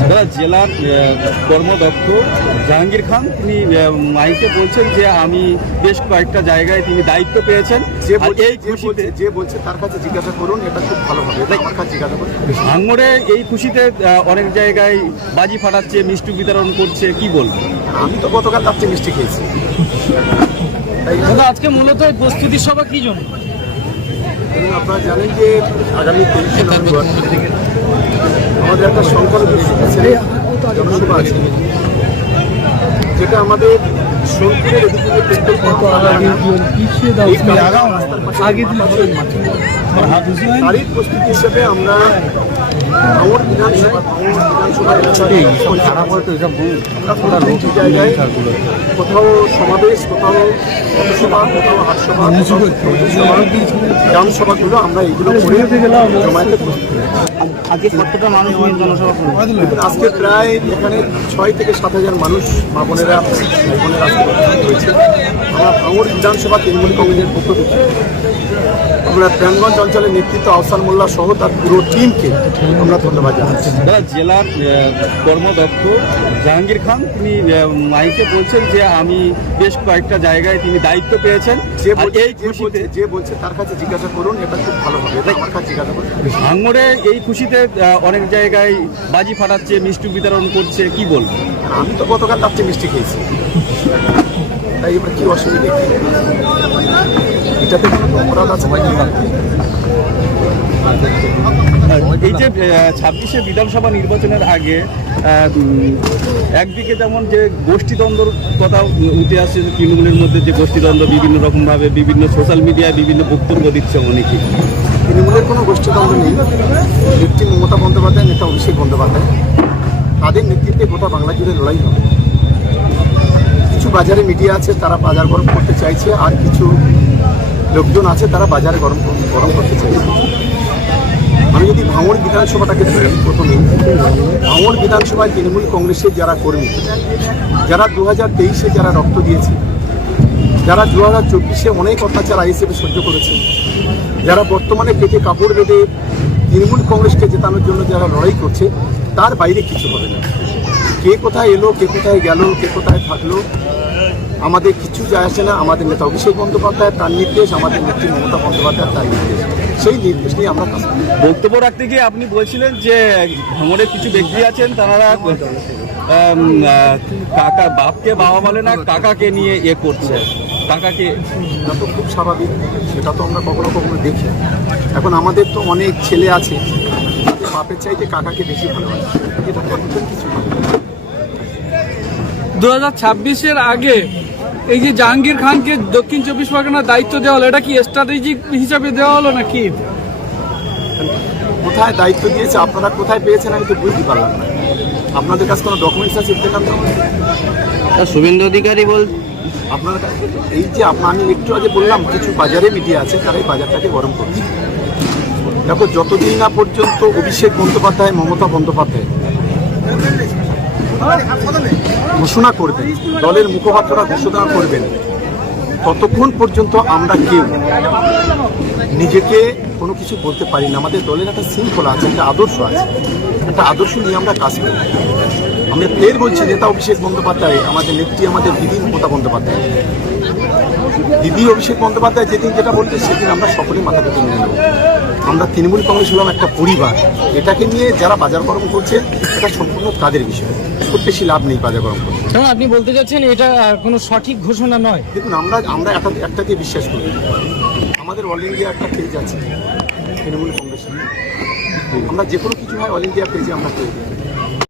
দাদা জেলার কর্মদক্ষ জাহাঙ্গীর খান তিনি মাইকে বলছেন যে আমি বেশ কয়েকটা জায়গায় তিনি দায়িত্ব পেয়েছেন। যে এই যে খুশিতে যে বলছে তার কাছে জিজ্ঞাসা করুন এটা খুব ভালো হবে। এটা আমার কাছে জিজ্ঞাসা করুন। ভাঙড়ে এই খুশিতে অনেক জায়গায় বাজি ফাটাচ্ছে মিষ্টি বিতরণ করছে কি বলব? আমি তো গতকাল রাত্রে মিষ্টি খেয়েছি। তাই দাদা আজকে মূলত প্রস্তুতি সভা কি জন্য? আপনারা জানেন যে আগামী তেইশে নভেম্বর আমাদের একটা সংকল্প জনসভা আছে। যেটা আমাদের সোনপুরের এদিকে পেট্রোল পাম্প এই তারই প্রস্তুতি হিসেবে আমরা বিধানসভা বিধানসভা এলাকায় প্রত্যেকটি জায়গায় কোথাও সমাবেশ কোথাও পথসভা কোথাও হাটসভা গ্রামসভাগুলো আমরা এইগুলো করে জমায়েতে আজকে কতটা মানুষ নিয়ে জনসভা আজকে প্রায় এখানে ছয় থেকে সাত হাজার মানুষ মা বোনেরা বোনেরা আজকে হয়েছে আমরা ভাঙড় বিধানসভা তৃণমূল কংগ্রেসের পক্ষ থেকে আমরা প্রাণগঞ্জ অঞ্চলের নেতৃত্ব আহসান মোল্লা সহ তার পুরো টিমকে আমরা ধন্যবাদ জানাচ্ছি। জেলার কর্মদক্ষ জাহাঙ্গীর খান তিনি মাইকে বলছেন যে আমি বেশ কয়েকটা জায়গায় তিনি দায়িত্ব পেয়েছেন। যে বলছে এই খুশিতে যে বলছে তার কাছে জিজ্ঞাসা করুন এটা খুব ভালো হবে আমার কাছে জিজ্ঞাসা করুন। ভাঙড়ে এই খুশিতে অনেক জায়গায় বাজি ফাটাচ্ছে মিষ্টি বিতরণ করছে কি বলব আমি তো গতকাল রাত্রে মিষ্টি খেয়েছি। তাই এবার কি অসুবিধা এটাতে কোনো অপরাধ আছে নাকি? এই যে ছাব্বিশে বিধানসভা নির্বাচনের আগে একদিকে যেমন যে গোষ্ঠীদ্বন্দ্বর কথা উঠে আসছে তৃণমূলের মধ্যে যে গোষ্ঠীদ্বন্দ্ব বিভিন্ন রকমভাবে বিভিন্ন সোশ্যাল মিডিয়ায় বিভিন্ন বক্তব্য দিচ্ছে অনেকে। তৃণমূলের কোনো গোষ্ঠীদ্বন্দ্ব নেই। নেত্রী মমতা বন্দ্যোপাধ্যায় নেতা অভিষেক বন্দ্যোপাধ্যায়। তাদের নেতৃত্বে গোটা বাংলা জুড়ে লড়াই হবে। কিছু বাজারে মিডিয়া আছে, তারা বাজার গরম করতে চাইছে, আর কিছু লোকজন আছে, তারা বাজারে গরম গরম করতে চাইছে। আমি যদি ভাঙড় বিধানসভাটাকে ধরি প্রথমে, ভাঙড় বিধানসভায় তৃণমূল কংগ্রেসের যারা কর্মী, যারা দু হাজার তেইশে যারা রক্ত দিয়েছে, যারা দু হাজার চব্বিশে অনেক অত্যাচার আইএসএফে সহ্য করেছে, যারা বর্তমানে পেটে কাপড় বেঁধে তৃণমূল কংগ্রেসকে জেতানোর জন্য যারা লড়াই করছে, তার বাইরে কিছু হবে না। কে কোথায় এলো কে কোথায় গেল কে কোথায় থাকল? আমাদের কিছু যায় আসে না আমাদের নেতা অভিষেক বন্দ্যোপাধ্যায় তার নির্দেশ আমাদের নেত্রী মমতা বন্দ্যোপাধ্যায় তার নির্দেশ। সেই নির্দেশ নিয়ে আমরা কাজ বক্তব্য রাখতে গিয়ে আপনি বলছিলেন যে ভাঙড়ের কিছু ব্যক্তি আছেন তারা কাকা বাপকে বাবা বলে না কাকাকে নিয়ে এ করছে। কাকাকে এটা তো খুব স্বাভাবিক সেটা তো আমরা কখনো কখনো দেখি। এখন আমাদের তো অনেক ছেলে আছে বাপের চাইতে কাকাকে বেশি ভালোবাসে। এটা তো কিছু। দু হাজার ছাব্বিশের আগে এই যে জাহাঙ্গীর খানকে দক্ষিণ চব্বিশ পরগনার দায়িত্ব দেওয়া হলো এটা কি স্ট্র্যাটেজিক হিসাবে দেওয়া হলো নাকি? কোথায় দায়িত্ব দিয়েছে? আপনারা কোথায় পেয়েছেন? আমি তো বুঝতে পারলাম না। আপনাদের কাছে কোনো ডকুমেন্টস আছে দেখলাম শুভেন্দু অধিকারী বল আপনার কাছে এই যে আমি একটু আগে বললাম কিছু বাজারে মিডিয়া আছে তারা এই বাজারটাকে গরম করছে। দেখো যতদিন না পর্যন্ত অভিষেক বন্দ্যোপাধ্যায় মমতা বন্দ্যোপাধ্যায় ঘোষণা করবেন, দলের মুখপাত্ররা ঘোষণা করবেন, ততক্ষণ পর্যন্ত আমরা কেউ নিজেকে কোনো কিছু বলতে পারি না। আমাদের দলের একটা শৃঙ্খলা আছে, একটা আদর্শ আছে। একটা আদর্শ নিয়ে আমরা কাজ করি। আমরা ফের বলছি নেতা অভিষেক বন্দ্যোপাধ্যায়, আমাদের নেত্রী, আমাদের দিদি মমতা বন্দ্যোপাধ্যায়। দিদি অভিষেক বন্দ্যোপাধ্যায় যেদিন যেটা বলতে সেদিন আমরা সকলে মাথা পেতে মেনে নেব। আমরা তৃণমূল কংগ্রেস হলাম একটা পরিবার। এটাকে নিয়ে যারা বাজার গরম করছে এটা সম্পূর্ণ তাদের বিষয়। খুব বেশি লাভ নেই বাজার গরম কারণ আপনি বলতে চাচ্ছেন এটা কোনো সঠিক ঘোষণা নয়? দেখুন আমরা আমরা একটা একটাকে বিশ্বাস করি। আমাদের অল ইন্ডিয়া একটা পেজ আছে তৃণমূল কংগ্রেসের। আমরা যে কোনো কিছু হয় অল ইন্ডিয়া পেজে আমরা পেয়ে